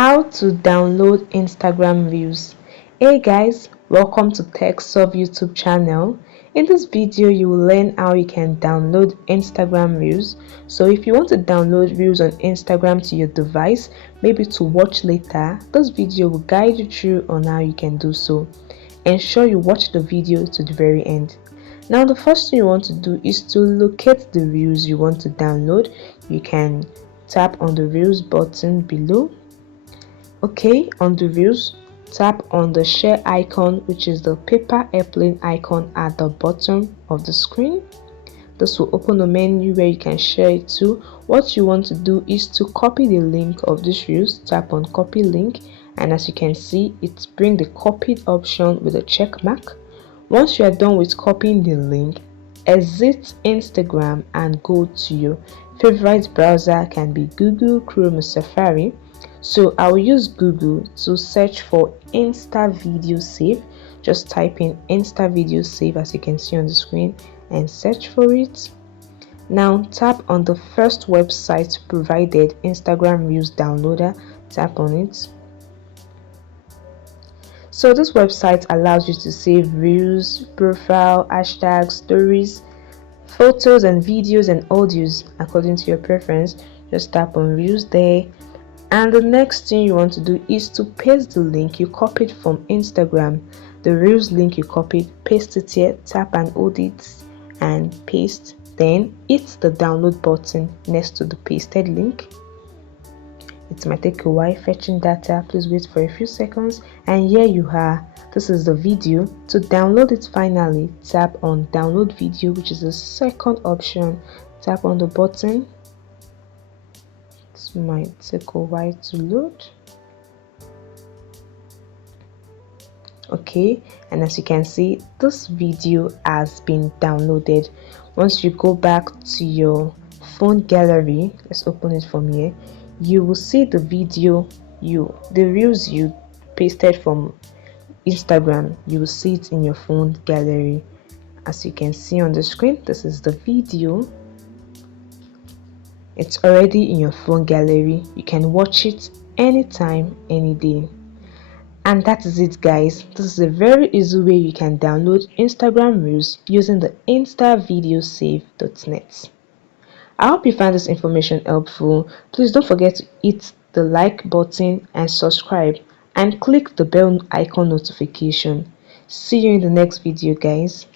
How to download Instagram Reels. Hey guys, welcome to TechSolve YouTube channel. In this video you will learn how you can download Instagram Reels. So if you want to download Reels on Instagram to your device, maybe to watch later, this video will guide you through on how you can do so. Ensure you watch the video to the very end. Now the first thing you want to do is to locate the Reels you want to download. You can tap on the Reels button below. Okay, on the Reels, tap on the share icon, which is the paper airplane icon at the bottom of the screen. This will open a menu where you can share it to. What you want to do is to copy the link of this Reels. Tap on copy link, and as you can see, it brings the copied option with a check mark. Once you are done with copying the link, exit Instagram and go to your favorite browser. Can be Google, Chrome, or Safari. So I will use Google to search for Insta Video Save. Just type in Insta Video Save as you can see on the screen and search for it. Now tap on the first website provided, Instagram Reels Downloader. Tap on it. So this website allows you to save Reels, profile, hashtags, stories, photos and videos and audios according to your preference. Just tap on Reels there. And the next thing you want to do is to paste the link you copied from Instagram. The Reels link you copied, paste it here, tap and hold it and paste. Then hit the download button next to the pasted link. It might take a while fetching data. Please wait for a few seconds. And here you are. This is the video. To download it finally, tap on download video, which is the second option. Tap on the button. Might take a while to load. Okay, and as you can see, this video has been downloaded. Once you go back to your phone gallery, let's open it from here, you will see the video, the Reels you pasted from Instagram. You will see it in your phone gallery. As you can see on the screen, this is the video. It's already in your phone gallery. You can watch it anytime, any day. And that is it, guys. This is a very easy way you can download Instagram Reels using the instavideosave.net. I hope you found this information helpful. Please don't forget to hit the like button and subscribe, and click the bell icon notification. See you in the next video, guys.